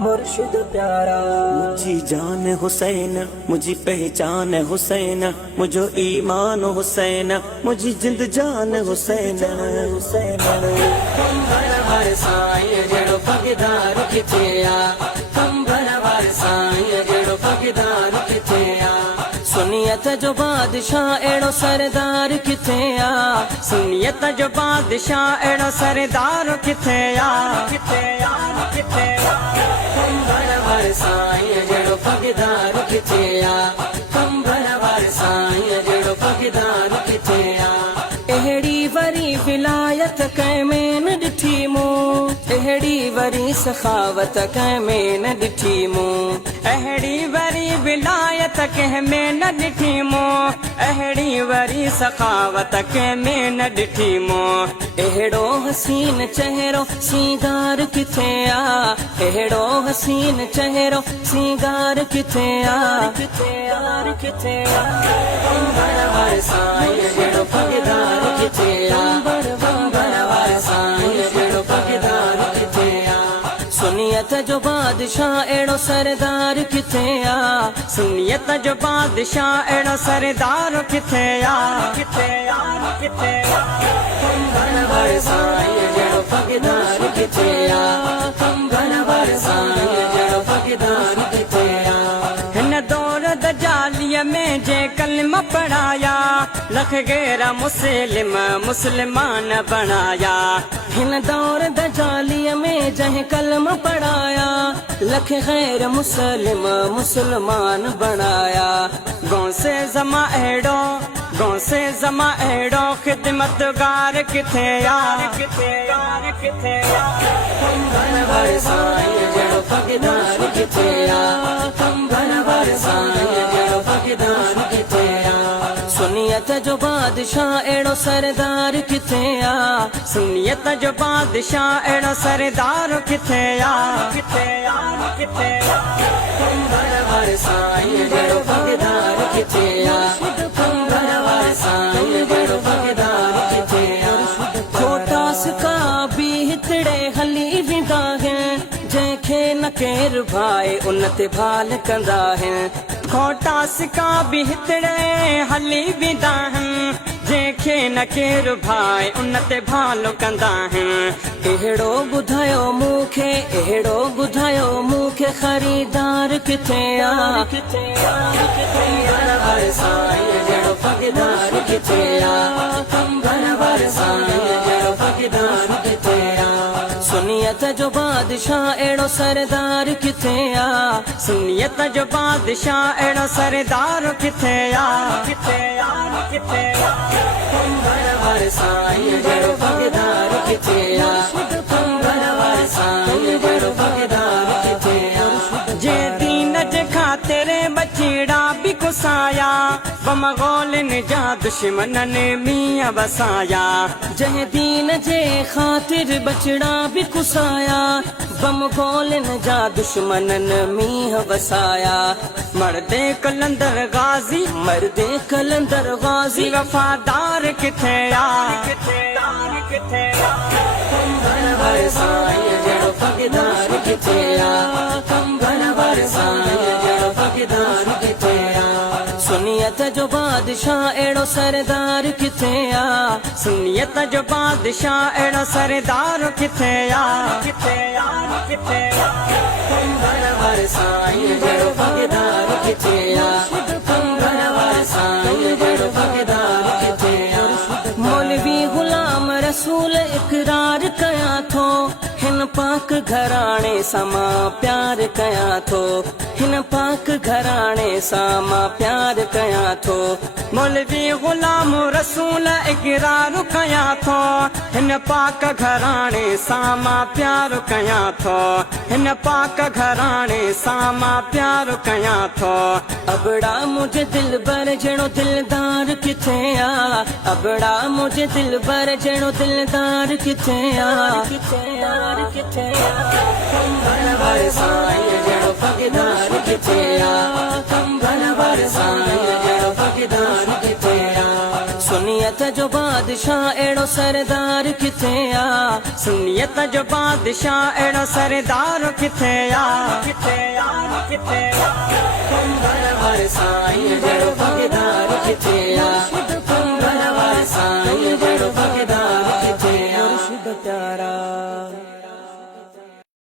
मुर्शिद प्यारा। मुझी जान हुसैन, मुझी पहचान हुसैन, मुझो ईमान हुसैन, मुझी जिंद जान हुसैन। हुसैन कंबर वार साईं जड़ो पगदार किथे आ, कंबर वार साईं जड़ो पगदार किथे आ। सुनियत जो बादशाह एड़ो सरदार किथे आ, सुनियत जो बादशाह एड़ो सरदार किथे आ, किथे आ, किथे आ। कंबर वार साईं जड़ो पगदार किथे आ, कंबर वार साईं जड़ो पगदार किथे आ। एहड़ी वरी विलायत कै में न ॾिठी मूं, एहड़ी वरी सखावत कै में न ॾिठी मूं, एहड़ी वरी विलायत कंहिं में न ॾिठी मूं, एहड़ी वरी सखावत कंहिं में न ॾिठी मूं। एहड़ो हसीन चेहरो सींगार किथे आ, एहड़ो हसीन चेहरो सींगार किथे आ, किथे आ, किथे आ। कंबर वार साईं जड़ो पगदार किथे आ, कंबर वार साईं जड़ो पगदार किथे आ। सुनियत जो बादशाह एड़ो सरदार किथे आ, सुनियत जो बादशाह एड़ो सरदार किथे आ, किथे आ, किथे आ। कंबर वार साईं जड़ो पगदार किथे आ, कंबर वार साईं जड़ो पगदार किथे आ। हिन दौर दजालीअ में जे कलमा पढ़ाया, लख गैरा मुस्लिम मुसलमान बणाया। हिन दौर दजालीअ में जंहिं कलमा पढ़ाया, लख गैर मुस्लिम मुसलमान बणाया। गाँव से जमा अहिड़ो, गाँव से जमा अहिड़ो खिदमतगार किथे आ, किथे आ, किथे आ। कंबर वार साईं जड़ो पगदार किथे आ, कंबर वार साईं जड़ो पगदार किथे आ। सुनियत जो बादशाह एड़ो सरदार किथे आ, सुनियत जो बादशाह एड़ो सरदार किथे आ, किथे आ, किथे आ। कंबर वार साईं जड़ो पगदार किथे आ, कंबर वार साईं जड़ो पगदार किथे आ। खोटा सिका भी हितड़े हली विंदा हैं, जंहिंखे न केर भाए उन ते भाल कंदा हैं। खोटा सिका भी हितड़े हली विंदा हैं, जंहिंखे न केर भाए उन ते भाल कंदा हैं। एहड़ो ॿुधायो मूंखे, एहड़ो ॿुधायो मूंखे खरीदार किथे आ, किथे आ, कंबर वार साईं जड़ो पगदार किथे आ, कंबर वार साईं जड़ो पगदार किथे आ। सुनियत जो बादशाह एड़ो सरदार किथे आ, सुनियत जो बादशाह एड़ो सरदार किथे आ, किथे आ, किथे आ। कंबर वार साईं जड़ो पगदार किथे आ, कंबर वार साईं जड़ो पगदार किथे आ। जे दीन जे खातिर बचड़ा भी कुसाया, बम गोलन जा दुश्मनन मींह वसाया। जंहिं दीन जे खातिर बचड़ा भी कुसाया, बम गोलन जा दुश्मनन मींह वसाया। मर्दे कलंदर गाजी, मर्दे कलंदर गाजी वफादार किथे आ, किथे आ, किथे आ। कंबर वार साईं जड़ो पगदार किथे आ, कंबर वार साईं जड़ो पगदार किथे आ। सुनियत जो बादशाह एड़ो सरदार किथे आ, सुनियत जो बादशाह एड़ो सरदार किथे आ, किथे आ, किथे आ। कंबर वार साईं जड़ो पगदार किथे आ, कंबर वार साईं जड़ो पगदार किथे आ। मौलवी गुलाम रसूल इकरार कया थो, हिन पाक घराणे सां मां प्यार कया थो, हिन पाक घराणे सां मां प्यार कया थो। मौलवी गुलाम रसूल इकरार कया थो, हिन पाक घराणे सां मां प्यार कया थो, हिन पाक घराणे सां मां प्यार कया थो। अबड़ा मुझे दिल बर जड़ो दिलदार किथे आ, अबड़ा मुझे दिल बर जड़ो दिलदार किथे आ, किथे आ, किथे आ। कंबर वार साईं जड़ो पगदार किथे आ, कंबर वार साईं जड़ो पगदार किथे आ। सुनियत जो बादशाह एड़ो सरदार किथे आ सुनियत जो बादशाह अहिड़ो सरदार किथे आ कंबर वारे साईं जहिड़ो पगदार किथे आ